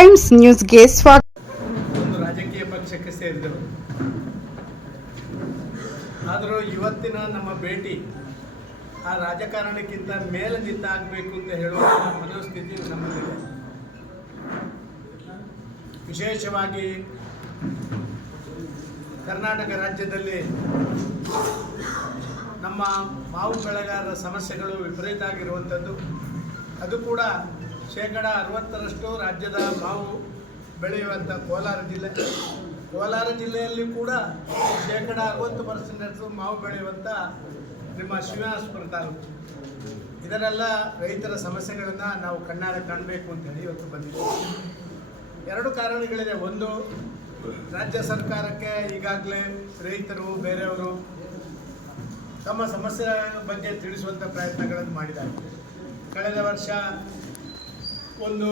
Times ನ್ಯೂಸ್ಗೆ ಸ್ವಾಗತ. ಒಂದು ರಾಜಕೀಯ ಪಕ್ಷಕ್ಕೆ ಸೇರಿದವರು ಆದರೂ ಇವತ್ತಿನ ನಮ್ಮ ಭೇಟಿ ಆ ರಾಜಕಾರಣಕ್ಕಿಂತ ಮೇಲೆ ನಿಂತಾಗಬೇಕು ಅಂತ ಹೇಳುವ ಮನೋಸ್ಥಿತಿ ನಮ್ಮಲ್ಲಿದೆ. ವಿಶೇಷವಾಗಿ ಕರ್ನಾಟಕ ರಾಜ್ಯದಲ್ಲಿ ನಮ್ಮ ಮಾವು ಬೆಳೆಗಾರರ ಸಮಸ್ಯೆಗಳು ವಿಪರೀತ ಆಗಿರುವಂಥದ್ದು. ಅದು ಕೂಡ ಶೇಕಡ ಅರವತ್ತರಷ್ಟು ರಾಜ್ಯದ ಮಾವು ಬೆಳೆಯುವಂಥ ಕೋಲಾರ ಜಿಲ್ಲೆ. ಕೋಲಾರ ಜಿಲ್ಲೆಯಲ್ಲಿ ಕೂಡ ಶೇಕಡ ಅರವತ್ತು ಪರ್ಸೆಂಟಷ್ಟು ಮಾವು ಬೆಳೆಯುವಂಥ ನಿಮ್ಮ ಶ್ರೀನಿವಾಸಪುರ ತಾಲೂಕು. ಇದರೆಲ್ಲ ರೈತರ ಸಮಸ್ಯೆಗಳನ್ನು ನಾವು ಕಣ್ಣಾರೆ ಕಾಣಬೇಕು ಅಂತೇಳಿ ಇವತ್ತು ಬಂದಿದ್ದೀವಿ. ಎರಡು ಕಾರಣಗಳಿದೆ. ಒಂದು, ರಾಜ್ಯ ಸರ್ಕಾರಕ್ಕೆ ಈಗಾಗಲೇ ರೈತರು, ಬೇರೆಯವರು ತಮ್ಮ ಸಮಸ್ಯೆ ಬಗ್ಗೆ ತಿಳಿಸುವಂಥ ಪ್ರಯತ್ನಗಳನ್ನು ಮಾಡಿದ್ದಾರೆ. ಕಳೆದ ವರ್ಷ ಒಂದು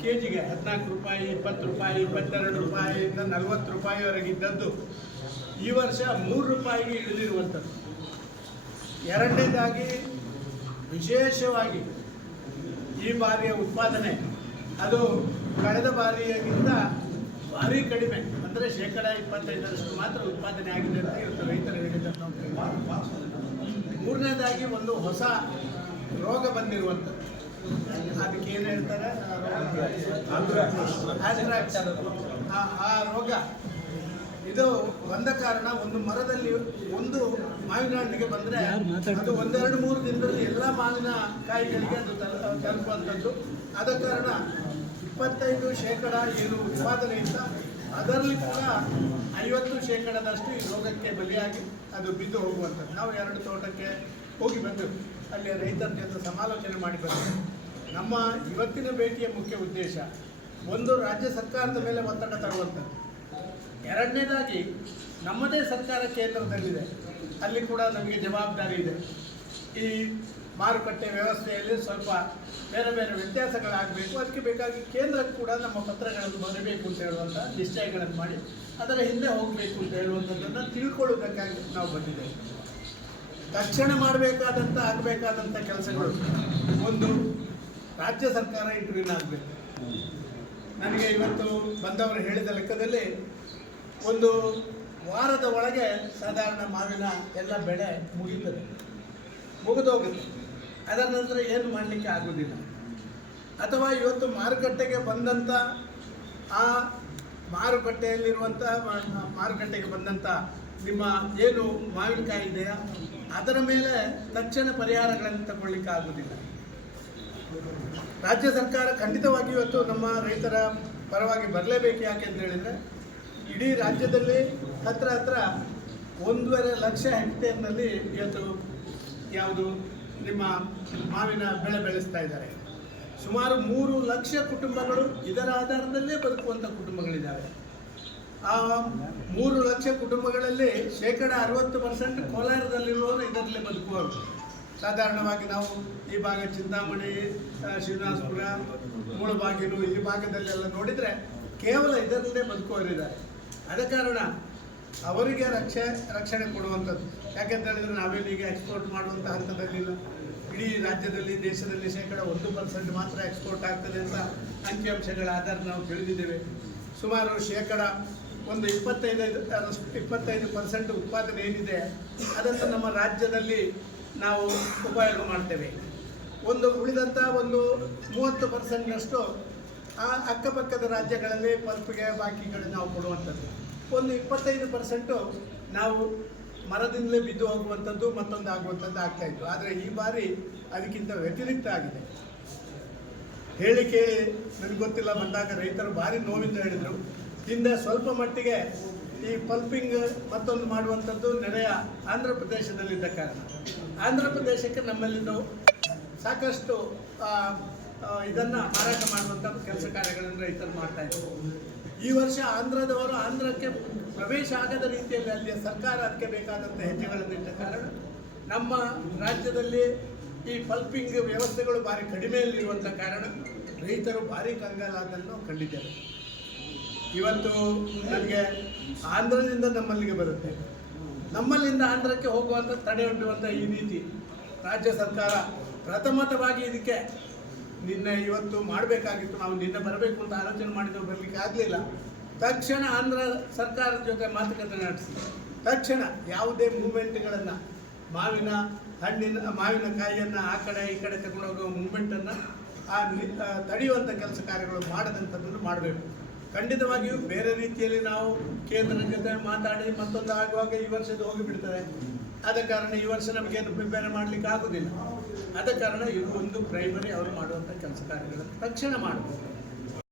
ಕೆ ಜಿಗೆ ಹದಿನಾಲ್ಕು ರೂಪಾಯಿ, ಇಪ್ಪತ್ತು ರೂಪಾಯಿ, ಇಪ್ಪತ್ತೆರಡು ರೂಪಾಯಿಯಿಂದ ನಲವತ್ತು ರೂಪಾಯಿವರೆಗೆ ಇದ್ದದ್ದು ಈ ವರ್ಷ ಮೂರು ರೂಪಾಯಿಗೆ ಇಳಿದಿರುವಂಥದ್ದು. ಎರಡನೇದಾಗಿ ವಿಶೇಷವಾಗಿ ಈ ಬಾರಿಯ ಉತ್ಪಾದನೆ, ಅದು ಕಳೆದ ಬಾರಿಯಾಗಿಂತ ಭಾರಿ ಕಡಿಮೆ. ಅಂದರೆ ಶೇಕಡ ಇಪ್ಪತ್ತೈದರಷ್ಟು ಮಾತ್ರ ಉತ್ಪಾದನೆ ಆಗಿದೆ ಅಂತ ಇವತ್ತು ರೈತರು ಹೇಳಿದ್ದಾರೆ. ಮೂರನೇದಾಗಿ ಒಂದು ಹೊಸ ರೋಗ ಬಂದಿರುವಂಥದ್ದು. ಅದಕ್ಕೆ ಏನು ಹೇಳ್ತಾರೆ. ಆ- ಆ ರೋಗ ಇದು ಬಂದ ಕಾರಣ ಒಂದು ಮರದಲ್ಲಿ ಒಂದು ಮಾವಿನ ಹಣ್ಣಿಗೆ ಬಂದರೆ ಅದು ಒಂದೆರಡು ಮೂರು ದಿನದಲ್ಲಿ ಎಲ್ಲ ಮಾವಿನ ಕಾಯಿಗಳಿಗೆ ಅದು ತಲ- ತಲುಪುವಂಥದ್ದು. ಆದ ಕಾರಣ ಇಪ್ಪತ್ತೈದು ಶೇಕಡ ಏನು ಉತ್ಪಾದನೆ ಇಲ್ಲ ಅದರಲ್ಲಿ ಕೂಡ ಐವತ್ತು ಶೇಕಡದಷ್ಟು ಈ ರೋಗಕ್ಕೆ ಬಲಿಯಾಗಿ ಅದು ಬಿದ್ದು ಹೋಗುವಂಥದ್ದು. ನಾವು ಎರಡು ತೋಟಕ್ಕೆ ಹೋಗಿ ಬಂದೆವು. ಅಲ್ಲಿ ರೈತರ ಜೊತೆ ಸಮಾಲೋಚನೆ ಮಾಡಿ ಬಂದಿದೆ ನಮ್ಮ ಇವತ್ತಿನ ಭೇಟಿಯ ಮುಖ್ಯ ಉದ್ದೇಶ, ಒಂದು ರಾಜ್ಯ ಸರ್ಕಾರದ ಮೇಲೆ ಒತ್ತಡ ತರುವಂಥದ್ದು. ಎರಡನೇದಾಗಿ, ನಮ್ಮದೇ ಸರ್ಕಾರ ಕೇಂದ್ರದಲ್ಲಿದೆ. ಅಲ್ಲಿ ಕೂಡ ನಮಗೆ ಜವಾಬ್ದಾರಿ ಇದೆ. ಈ ಮಾರುಕಟ್ಟೆ ವ್ಯವಸ್ಥೆಯಲ್ಲಿ ಸ್ವಲ್ಪ ಬೇರೆ ಬೇರೆ ವ್ಯತ್ಯಾಸಗಳಾಗಬೇಕು. ಅದಕ್ಕೆ ಬೇಕಾಗಿ ಕೇಂದ್ರಕ್ಕೆ ಕೂಡ ನಮ್ಮ ಪತ್ರಗಳನ್ನು ಬರಬೇಕು ಅಂತ ಹೇಳುವಂಥ ನಿಶ್ಚಯಗಳನ್ನು ಮಾಡಿ ಅದರ ಹಿಂದೆ ಹೋಗಬೇಕು ಅಂತ ಹೇಳುವಂಥದ್ದನ್ನು ತಿಳ್ಕೊಳ್ಳೋದಕ್ಕಾಗಿ ನಾವು ಬಂದಿದ್ದೇವೆ. ತಕ್ಷಣ ಮಾಡಬೇಕಾದಂಥ ಆಗಬೇಕಾದಂಥ ಕೆಲಸಗಳು. ಒಂದು ರಾಜ್ಯ ಸರ್ಕಾರ ಇಂಟರ್ವ್ಯೂನ್ ಆಗಬೇಕು ನನಗೆ ಇವತ್ತು ಬಂದವರು ಹೇಳಿದ ಲೆಕ್ಕದಲ್ಲಿ ಒಂದು ವಾರದ ಒಳಗೆ ಸಾಧಾರಣ ಮಾವಿನ ಎಲ್ಲ ಬೆಳೆ ಮುಗೀತದೆ. ಮುಗಿದೋಗುತ್ತೆ ಅದರ ನಂತರ ಏನು ಮಾಡಲಿಕ್ಕೆ ಆಗೋದಿಲ್ಲ. ಅಥವಾ ಇವತ್ತು ಮಾರುಕಟ್ಟೆಗೆ ಬಂದಂಥ ಆ ಮಾರುಕಟ್ಟೆಯಲ್ಲಿರುವಂಥ ಮಾರುಕಟ್ಟೆಗೆ ಬಂದಂಥ ನಿಮ್ಮ ಏನು ಮಾವಿನಕಾಯಿ ಇದೆಯಾ? ಅದರ ಮೇಲೆ ತಕ್ಷಣ ಪರಿಹಾರಗಳನ್ನು ತಗೊಳ್ಳಿಕ್ಕೆ ಆಗೋದಿಲ್ಲ ರಾಜ್ಯ ಸರ್ಕಾರ ಖಂಡಿತವಾಗಿ ಇವತ್ತು ನಮ್ಮ ರೈತರ ಪರವಾಗಿ ಬರಲೇಬೇಕು ಯಾಕೆ ಅಂತ ಹೇಳಿದ್ರೆ, ಇಡೀ ರಾಜ್ಯದಲ್ಲಿ ಹತ್ರ ಹತ್ರ ಒಂದೂವರೆ ಲಕ್ಷ ಹೆಕ್ಟೇರ್ನಲ್ಲಿ ಇವತ್ತು ಯಾವುದು ನಿಮ್ಮ ಮಾವಿನ ಬೆಳೆ ಬೆಳೆಸ್ತಾ ಇದ್ದಾರೆ. ಸುಮಾರು ಮೂರು ಲಕ್ಷ ಕುಟುಂಬಗಳು ಇದರ ಆಧಾರದಲ್ಲೇ ಬದುಕುವಂಥ ಕುಟುಂಬಗಳಿದ್ದಾವೆ. ಆ ಮೂರು ಲಕ್ಷ ಕುಟುಂಬಗಳಲ್ಲಿ ಶೇಕಡ ಅರವತ್ತು ಪರ್ಸೆಂಟ್ ಕೋಲಾರದಲ್ಲಿರುವವರು ಇದರಲ್ಲೇ ಬದುಕುವವರು. ಸಾಧಾರಣವಾಗಿ ನಾವು ಈ ಭಾಗ ಚಿಂತಾಮಣಿ ಶ್ರೀನಿವಾಸಪುರ ಮುಳಬಾಗಿಲು ಈ ಭಾಗದಲ್ಲೆಲ್ಲ ನೋಡಿದರೆ ಕೇವಲ ಇದರಲ್ಲೇ ಬದುಕುವವರಿದ್ದಾರೆ. ಆದ ಕಾರಣ ಅವರಿಗೆ ರಕ್ಷೆ, ರಕ್ಷಣೆ ಕೊಡುವಂಥದ್ದು. ಯಾಕೆಂತ ಹೇಳಿದ್ರೆ ನಾವೇನು ಈಗ ಎಕ್ಸ್ಪೋರ್ಟ್ ಮಾಡುವಂಥ ಹಂತದಲ್ಲಿಲ್ಲ ಇಡೀ ರಾಜ್ಯದಲ್ಲಿ, ದೇಶದಲ್ಲಿ ಶೇಕಡ ಒಂದು ಪರ್ಸೆಂಟ್ ಮಾತ್ರ ಎಕ್ಸ್ಪೋರ್ಟ್ ಆಗ್ತದೆ ಅಂತ ಅಂಕಿಅಂಶಗಳ ಆಧಾರ ನಾವು ತಿಳಿದಿದ್ದೇವೆ. ಸುಮಾರು ಶೇಕಡ ಒಂದು ಇಪ್ಪತ್ತೈದು ಇಪ್ಪತ್ತೈದು ಪರ್ಸೆಂಟ್ ಉತ್ಪಾದನೆ ಏನಿದೆ, ಅದನ್ನು ನಮ್ಮ ರಾಜ್ಯದಲ್ಲಿ ನಾವು ಉಪಯೋಗ ಮಾಡ್ತೇವೆ. ಒಂದು ಉಳಿದಂಥ ಒಂದು ಮೂವತ್ತು ಪರ್ಸೆಂಟ್ನಷ್ಟು ಆ ಅಕ್ಕಪಕ್ಕದ ರಾಜ್ಯಗಳಲ್ಲಿ ಪಲ್ಪಿಗೆ ಬಾಕಿಗಳು ನಾವು ಕೊಡುವಂಥದ್ದು. ಒಂದು ಇಪ್ಪತ್ತೈದು ಪರ್ಸೆಂಟು ನಾವು ಮರದಿಂದಲೇ ಬಿದ್ದು ಹೋಗುವಂಥದ್ದು, ಮತ್ತೊಂದು ಆಗುವಂಥದ್ದು ಆಗ್ತಾಯಿತ್ತು ಆದರೆ ಈ ಬಾರಿ ಅದಕ್ಕಿಂತ ವ್ಯತಿರಿಕ್ತ ಆಗಿದೆ. ಹೇಳಿಕೆ ನನಗೆ ಗೊತ್ತಿಲ್ಲ, ಬಂದಾಗ ರೈತರು ಭಾರಿ ನೋವಿಂದ ಹೇಳಿದರು. ಹಿಂದೆ ಸ್ವಲ್ಪ ಮಟ್ಟಿಗೆ ಈ ಪಲ್ಪಿಂಗ್ ಮತ್ತೊಂದು ಮಾಡುವಂಥದ್ದು ನೆರೆಯ ಆಂಧ್ರ ಪ್ರದೇಶದಲ್ಲಿದ್ದ ಕಾರಣ. ಆಂಧ್ರ ಪ್ರದೇಶಕ್ಕೆ ನಾವು ಸಾಕಷ್ಟು ಇದನ್ನ ಮಾರಾಟ ಮಾಡುವಂಥ ಕೆಲಸ ಕಾರ್ಯಗಳನ್ನು ರೈತರು ಮಾಡ್ತಾ ಇದ್ರು ಈ ವರ್ಷ ಆಂಧ್ರದವರು ಆಂಧ್ರಕ್ಕೆ ಪ್ರವೇಶ ಆಗದ ರೀತಿಯಲ್ಲಿ ಅಲ್ಲಿಯ ಸರ್ಕಾರ ಅದಕ್ಕೆ ಬೇಕಾದಂಥ ಹೆಜ್ಜೆಗಳನ್ನು ಇಟ್ಟ ಕಾರಣ ನಮ್ಮ ರಾಜ್ಯದಲ್ಲಿ ಈ ಪಲ್ಪಿಂಗ್ ವ್ಯವಸ್ಥೆಗಳು ಭಾರಿ ಕಡಿಮೆಯಲ್ಲಿರುವಂಥ ಕಾರಣ ರೈತರು ಭಾರಿ ಕಂಗಾಲಾದನ್ನು ಕಂಡಿದ್ದೇವೆ ಇವತ್ತು ನನಗೆ ಆಂಧ್ರದಿಂದ ನಮ್ಮಲ್ಲಿಗೆ ಬರುತ್ತೆ. ನಮ್ಮಲ್ಲಿಂದ ಆಂಧ್ರಕ್ಕೆ ಹೋಗುವಂಥ ತಡೆಯೊಡ್ಡುವಂಥ ಈ ನೀತಿ. ರಾಜ್ಯ ಸರ್ಕಾರ ಪ್ರಥಮತವಾಗಿ ಇದಕ್ಕೆ ನಿನ್ನೆ ಇವತ್ತು ಮಾಡಬೇಕಾಗಿತ್ತು. ನಾವು ನಿನ್ನೆ ಬರಬೇಕು ಅಂತ ಆಲೋಚನೆ ಮಾಡಿದ್ರು ಬರಲಿಕ್ಕೆ ಆಗಲಿಲ್ಲ. ತಕ್ಷಣ ಆಂಧ್ರ ಸರ್ಕಾರದ ಜೊತೆ ಮಾತುಕತೆ ನಡೆಸಿ ತಕ್ಷಣ ಯಾವುದೇ ಮೂಮೆಂಟ್ಗಳನ್ನು ಮಾವಿನ ಹಣ್ಣಿನ, ಮಾವಿನ ಕಾಯಿಯನ್ನು ಆ ಕಡೆ ಈ ಕಡೆ ತಗೊಂಡೋಗೋ ಮೂಮೆಂಟನ್ನು ಆ ತಡೆಯುವಂಥ ಕೆಲಸ ಕಾರ್ಯಗಳು ಮಾಡದಂಥದ್ದನ್ನು ಮಾಡಬೇಕು. ಖಂಡಿತವಾಗಿಯೂ ಬೇರೆ ರೀತಿಯಲ್ಲಿ ನಾವು ಕೇಂದ್ರದ ಜೊತೆ ಮಾತಾಡಿ ಮತ್ತೊಂದು ಆಗುವಾಗ ಈ ವರ್ಷದ ಹೋಗಿಬಿಡ್ತಾರೆ. ಆದ ಕಾರಣ ಈ ವರ್ಷ ನಮಗೇನು ಪ್ರಿಪೇರ್ ಮಾಡಲಿಕ್ಕೆ ಆಗೋದಿಲ್ಲ. ಆದ ಕಾರಣ ಇದು ಒಂದು ಪ್ರೈಮರಿ ಅವರು ಮಾಡುವಂಥ ಕೆಲಸ ಕಾರ್ಯಗಳನ್ನು ತಕ್ಷಣ ಮಾಡಬೇಕು